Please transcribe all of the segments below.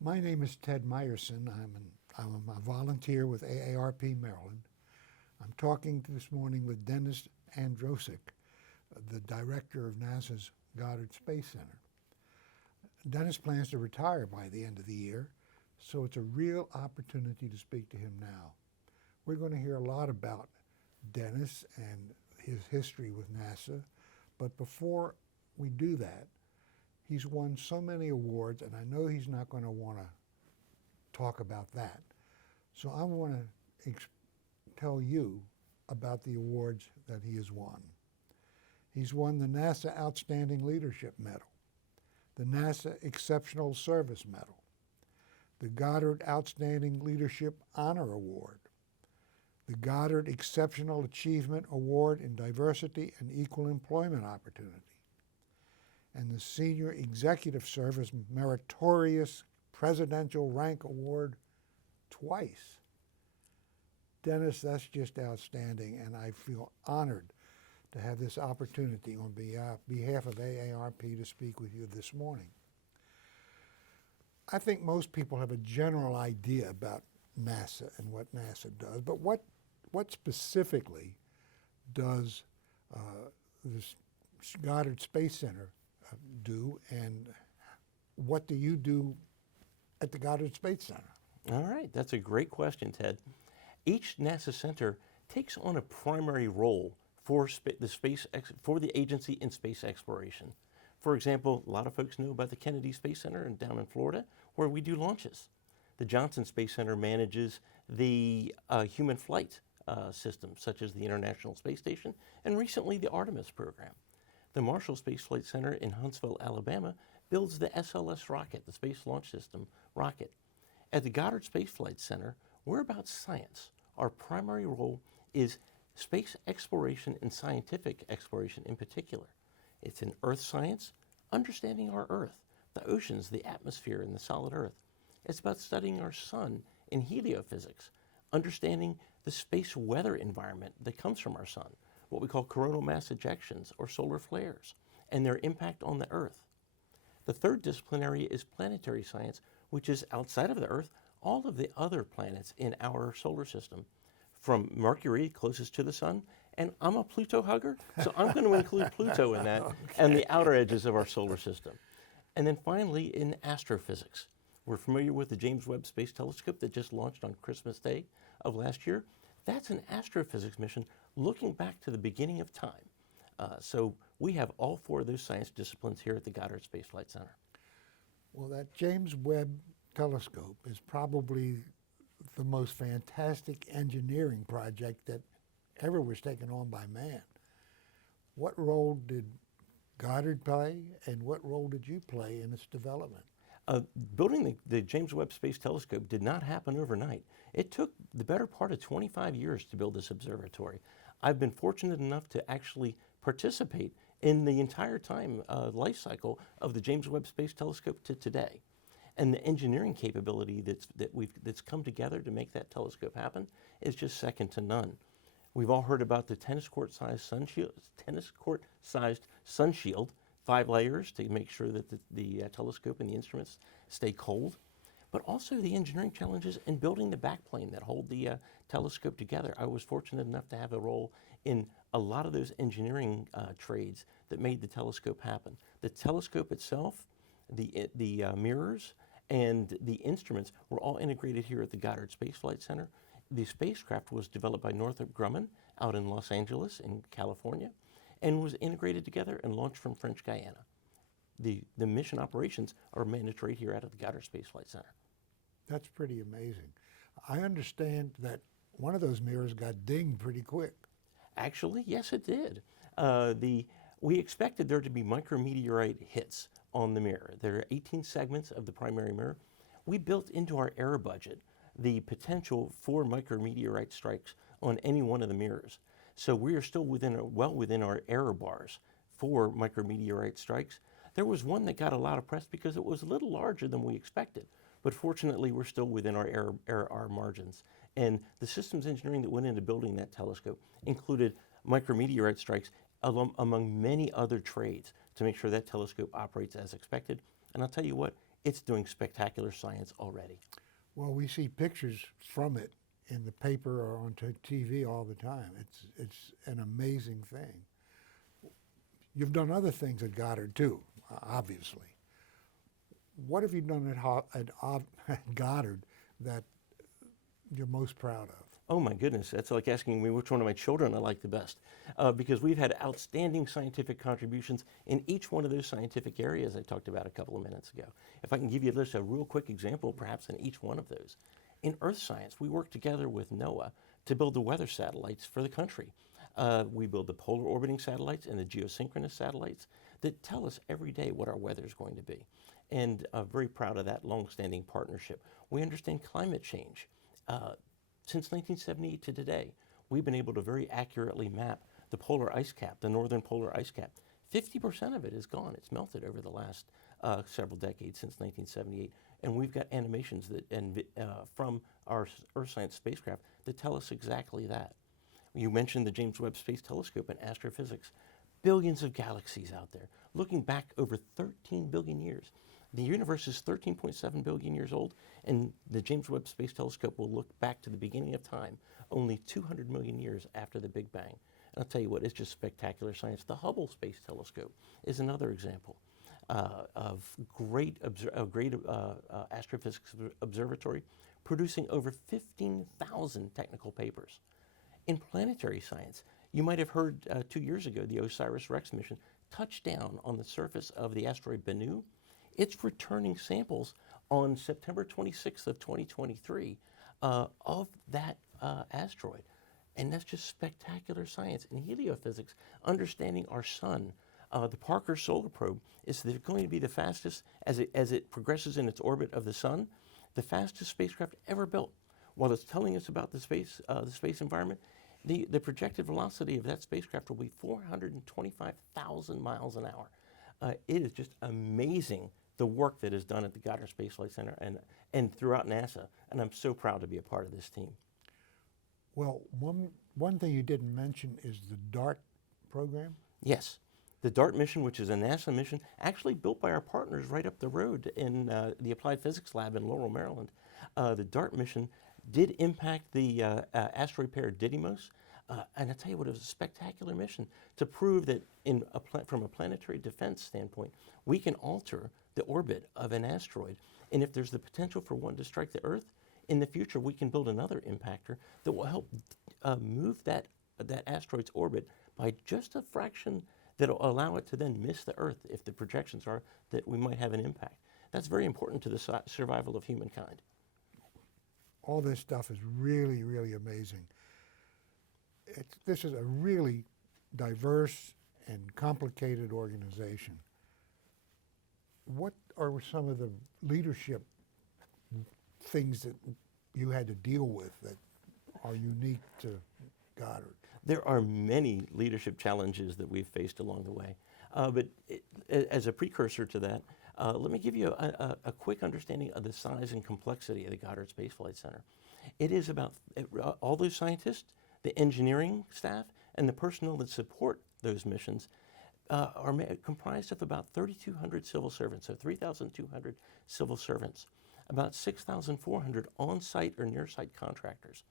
My name is Ted Meyerson. I'm a volunteer with AARP Maryland. I'm talking this morning with Dennis Andrucyk, the director of NASA's Goddard Space Center. Dennis plans to retire by the end of the year, so it's a real opportunity to speak to him now. We're going to hear a lot about Dennis and his history with NASA, but before we do that, he's won so many awards, and I know he's not going to want to talk about that. So I want to tell you about the awards that he has won. He's won the NASA Outstanding Leadership Medal, the NASA Exceptional Service Medal, the Goddard Outstanding Leadership Honor Award, the Goddard Exceptional Achievement Award in Diversity and Equal Employment Opportunity, and the Senior Executive Service Meritorious Presidential Rank Award twice. Dennis, that's just outstanding, and I feel honored to have this opportunity on behalf of AARP to speak with you this morning. I think most people have a general idea about NASA and what NASA does, but what specifically does this Goddard Space Center do, and what do you do at the Goddard Space Center? All right, that's a great question, Ted. Each NASA center takes on a primary role for the agency in space exploration. For example, a lot of folks know about the Kennedy Space Center down in Florida, where we do launches. The Johnson Space Center manages the human flight systems, such as the International Space Station, and recently the Artemis program. The Marshall Space Flight Center in Huntsville, Alabama, builds the SLS rocket, the Space Launch System rocket. At the Goddard Space Flight Center, we're about science. Our primary role is space exploration and scientific exploration in particular. It's in Earth science, understanding our Earth, the oceans, the atmosphere, and the solid Earth. It's about studying our sun in heliophysics, understanding the space weather environment that comes from our sun, what we call coronal mass ejections or solar flares, and their impact on the Earth. The third discipline area is planetary science, which is outside of the Earth, all of the other planets in our solar system, from Mercury, closest to the sun, and I'm a Pluto hugger, so I'm going to include Pluto in that, and the outer edges of our solar system. And then finally, in astrophysics. We're familiar with the James Webb Space Telescope that just launched on Christmas Day of last year. That's an astrophysics mission looking back to the beginning of time. So we have all four of those science disciplines here at the Goddard Space Flight Center. Well, that James Webb Telescope is probably the most fantastic engineering project that ever was taken on by man. What role did Goddard play, and what role did you play in its development? Building the James Webb Space Telescope did not happen overnight. It took the better part of 25 years to build this observatory. I've been fortunate enough to actually participate in the entire time life cycle of the James Webb Space Telescope to today. And the engineering capability that's come together to make that telescope happen is just second to none. We've all heard about the tennis court-sized sun shield, 5 layers to make sure that the telescope and the instruments stay cold, but also the engineering challenges in building the backplane that hold the telescope together. I was fortunate enough to have a role in a lot of those engineering trades that made the telescope happen. The telescope itself, the mirrors, and the instruments were all integrated here at the Goddard Space Flight Center. The spacecraft was developed by Northrop Grumman out in Los Angeles in California and was integrated together and launched from French Guiana. The mission operations are mandatory here out of the Goddard Space Flight Center. That's pretty amazing. I understand that one of those mirrors got dinged pretty quick. Actually, yes, it did. We expected there to be micrometeorite hits on the mirror. There are 18 segments of the primary mirror. We built into our error budget the potential for micrometeorite strikes on any one of the mirrors. So we are still well within our error bars for micrometeorite strikes. There was one that got a lot of press because it was a little larger than we expected, but fortunately we're still within our error margins. And the systems engineering that went into building that telescope included micrometeorite strikes among many other trades to make sure that telescope operates as expected. And I'll tell you what, it's doing spectacular science already. Well, we see pictures from it in the paper or on TV all the time. It's an amazing thing. You've done other things at Goddard too, obviously. What have you done at Goddard that you're most proud of? Oh my goodness, that's like asking me which one of my children I like the best, because we've had outstanding scientific contributions in each one of those scientific areas I talked about a couple of minutes ago. If I can give you just a real quick example, perhaps in each one of those. In earth science, we work together with NOAA to build the weather satellites for the country. We build the polar orbiting satellites and the geosynchronous satellites that tell us every day what our weather is going to be. And very proud of that long-standing partnership. We understand climate change. Since 1978 to today, we've been able to very accurately map the polar ice cap, the northern polar ice cap. 50% of it is gone. It's melted over the last several decades since 1978. And we've got animations from our Earth science spacecraft that tell us exactly that. You mentioned the James Webb Space Telescope and astrophysics. Billions of galaxies out there, looking back over 13 billion years. The universe is 13.7 billion years old, and the James Webb Space Telescope will look back to the beginning of time, only 200 million years after the Big Bang. And I'll tell you what, it's just spectacular science. The Hubble Space Telescope is another example of great astrophysics observatory, producing over 15,000 technical papers. In planetary science, you might have heard 2 years ago the OSIRIS-REx mission touched down on the surface of the asteroid Bennu. It's returning samples on September 26th of 2023 of that asteroid. And that's just spectacular science. In heliophysics, understanding our sun, the Parker Solar Probe is going to be the fastest, as it progresses in its orbit of the sun, the fastest spacecraft ever built. While it's telling us about the space environment, the projected velocity of that spacecraft will be 425,000 miles an hour. It is just amazing the work that is done at the Goddard Space Flight Center and throughout NASA, and I'm so proud to be a part of this team. Well, one thing you didn't mention is the DART program. Yes, the DART mission, which is a NASA mission, actually built by our partners right up the road in the Applied Physics Lab in Laurel, Maryland. The DART mission did impact the asteroid pair Didymos, and I tell you what, it was a spectacular mission to prove that from a planetary defense standpoint, we can alter the orbit of an asteroid, and if there's the potential for one to strike the Earth, in the future we can build another impactor that will help move that asteroid's orbit by just a fraction that will allow it to then miss the Earth if the projections are that we might have an impact. That's very important to the survival of humankind. All this stuff is really, really amazing. This is a really diverse and complicated organization. What are some of the leadership things that you had to deal with that are unique to Goddard? There are many leadership challenges that we've faced along the way. But as a precursor to that, let me give you a quick understanding of the size and complexity of the Goddard Space Flight Center. It is about all those scientists, the engineering staff, and the personnel that support those missions are comprised of about 3,200 civil servants, so 3,200 civil servants, about 6,400 on-site or near-site contractors,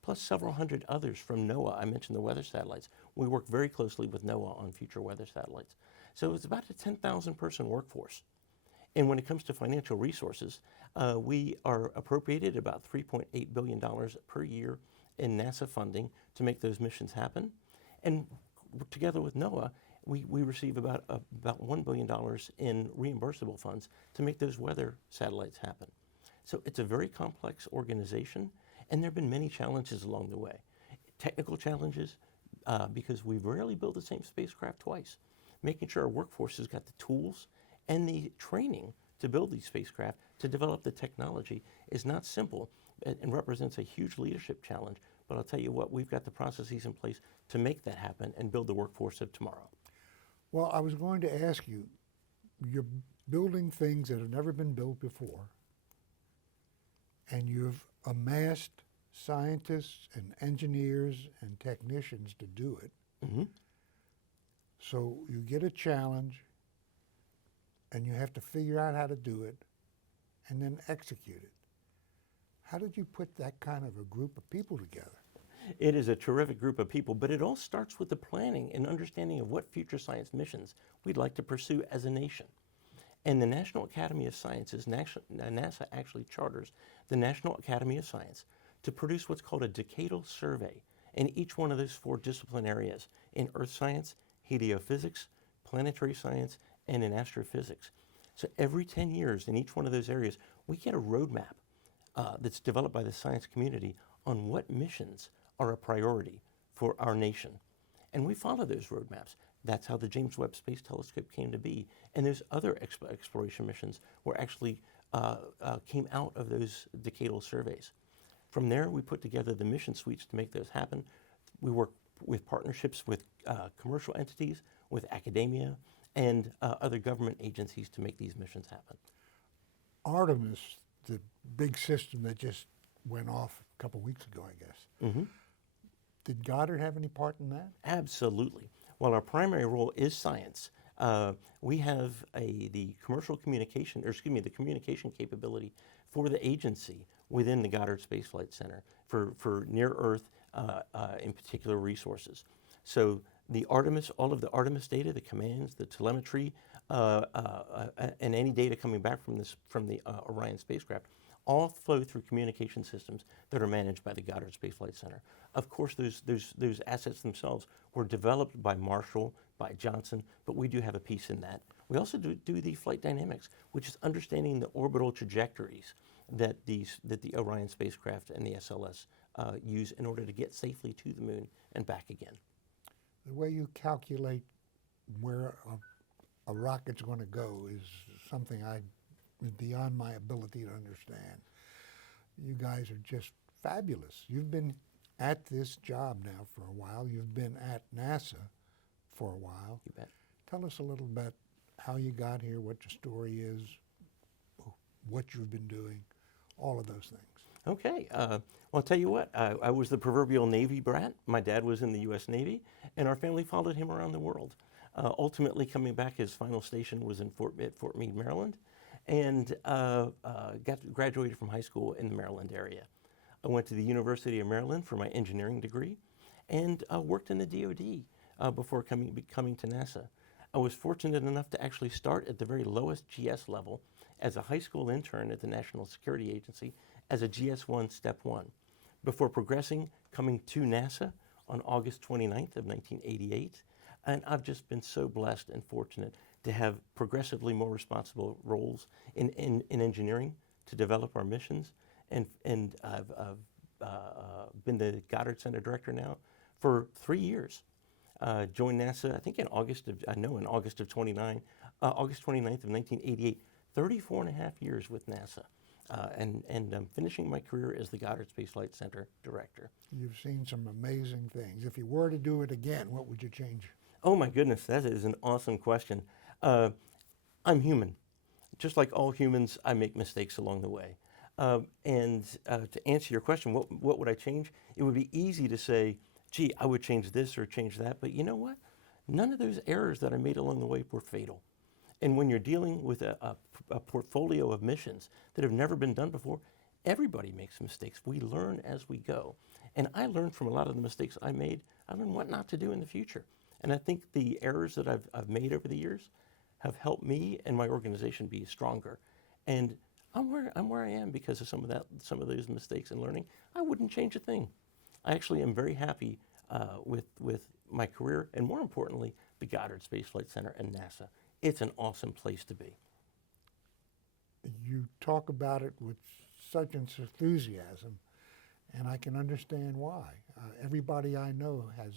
plus several hundred others from NOAA. I mentioned the weather satellites. We work very closely with NOAA on future weather satellites. So it's about a 10,000 person workforce. And when it comes to financial resources, we are appropriated about $3.8 billion per year in NASA funding to make those missions happen. And together with NOAA, we receive about $1 billion in reimbursable funds to make those weather satellites happen. So it's a very complex organization, and there have been many challenges along the way. Technical challenges, because we rarely build the same spacecraft twice. Making sure our workforce has got the tools and the training to build these spacecraft, to develop the technology, is not simple and represents a huge leadership challenge. But I'll tell you what, we've got the processes in place to make that happen and build the workforce of tomorrow. Well, I was going to ask you, you're building things that have never been built before, and you've amassed scientists and engineers and technicians to do it. Mm-hmm. So you get a challenge, and you have to figure out how to do it, and then execute it. How did you put that kind of a group of people together? It is a terrific group of people, but it all starts with the planning and understanding of what future science missions we'd like to pursue as a nation. And the National Academy of Sciences, NASA actually charters the National Academy of Science to produce what's called a decadal survey in each one of those 4 discipline areas: in earth science, heliophysics, planetary science, and in astrophysics. So every 10 years in each one of those areas, we get a roadmap that's developed by the science community on what missions are a priority for our nation. And we follow those roadmaps. That's how the James Webb Space Telescope came to be. And those other exploration missions were actually came out of those decadal surveys. From there, we put together the mission suites to make those happen. We work with partnerships with commercial entities, with academia, and other government agencies to make these missions happen. Artemis, the big system that just went off a couple weeks ago, I guess. Mm-hmm. Did Goddard have any part in that? Absolutely. While our primary role is science, we have the communication capability for the agency within the Goddard Space Flight Center for near-Earth, in particular, resources. So the Artemis, all of the Artemis data, the commands, the telemetry, and any data coming back from the Orion spacecraft, all flow through communication systems that are managed by the Goddard Space Flight Center. Of course, those assets themselves were developed by Marshall, by Johnson, but we do have a piece in that. We also do the flight dynamics, which is understanding the orbital trajectories that the Orion spacecraft and the SLS use in order to get safely to the moon and back again. The way you calculate where a rocket's going to go is something is beyond my ability to understand. You guys are just fabulous. You've been at this job now for a while. You've been at NASA for a while. You bet. Tell us a little bit how you got here, what your story is, what you've been doing, all of those things. Okay. Well, I'll tell you what. I was the proverbial Navy brat. My dad was in the U.S. Navy, and our family followed him around the world. Ultimately, coming back, his final station was in Fort Meade, Maryland, and graduated from high school in the Maryland area. I went to the University of Maryland for my engineering degree, and worked in the DoD before coming to NASA. I was fortunate enough to actually start at the very lowest GS level as a high school intern at the National Security Agency as a GS1 Step 1, before progressing, coming to NASA on August 29th of 1988. And I've just been so blessed and fortunate to have progressively more responsible roles in engineering to develop our missions. And I've been the Goddard Center Director now for 3 years. Joined NASA, I think in August of 29th of 1988, 34 and a half years with NASA. And I'm finishing my career as the Goddard Space Flight Center Director. You've seen some amazing things. If you were to do it again, what would you change? Oh my goodness, that is an awesome question. I'm human. Just like all humans, I make mistakes along the way. And to answer your question, what would I change? It would be easy to say, gee, I would change this or change that. But you know what? None of those errors that I made along the way were fatal. And when you're dealing with a portfolio of missions that have never been done before, everybody makes mistakes. We learn as we go. And I learned from a lot of the mistakes I made. I learned what not to do in the future. And I think the errors that I've made over the years have helped me and my organization be stronger. And I'm where I am because of some of those mistakes and learning. I wouldn't change a thing. I actually am very happy with my career, and more importantly, the Goddard Space Flight Center and NASA. It's an awesome place to be. You talk about it with such enthusiasm, and I can understand why. Everybody I know has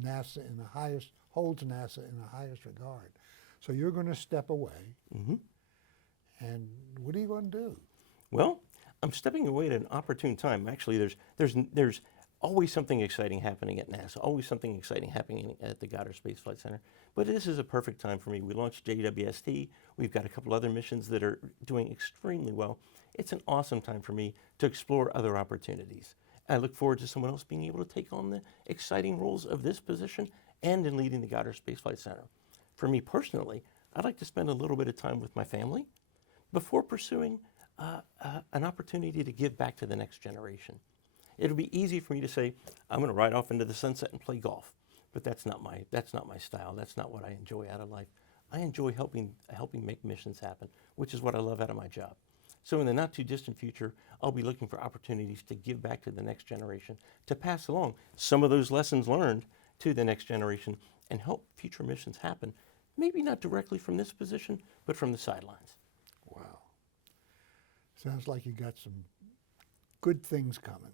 NASA in the highest, holds NASA in the highest regard. So you're going to step away, Mm-hmm. and what are you going to do? Well, I'm stepping away at an opportune time. Actually, there's always something exciting happening at NASA, always something exciting happening at the Goddard Space Flight Center. But this is a perfect time for me. We launched JWST. We've got a couple other missions that are doing extremely well. It's an awesome time for me to explore other opportunities. I look forward to someone else being able to take on the exciting roles of this position and in leading the Goddard Space Flight Center. For me personally, I'd like to spend a little bit of time with my family, before pursuing an opportunity to give back to the next generation. It'll be easy for me to say, I'm going to ride off into the sunset and play golf, but that's not my style. That's not what I enjoy out of life. I enjoy helping make missions happen, which is what I love out of my job. So in the not too distant future, I'll be looking for opportunities to give back to the next generation, to pass along some of those lessons learned to the next generation and help future missions happen. Maybe not directly from this position, but from the sidelines. Wow. Sounds like you got some good things coming.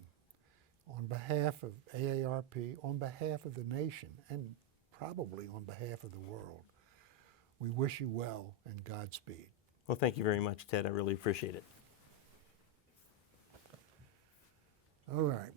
On behalf of AARP, on behalf of the nation, and probably on behalf of the world, we wish you well and Godspeed. Well, thank you very much, Ted. I really appreciate it. All right.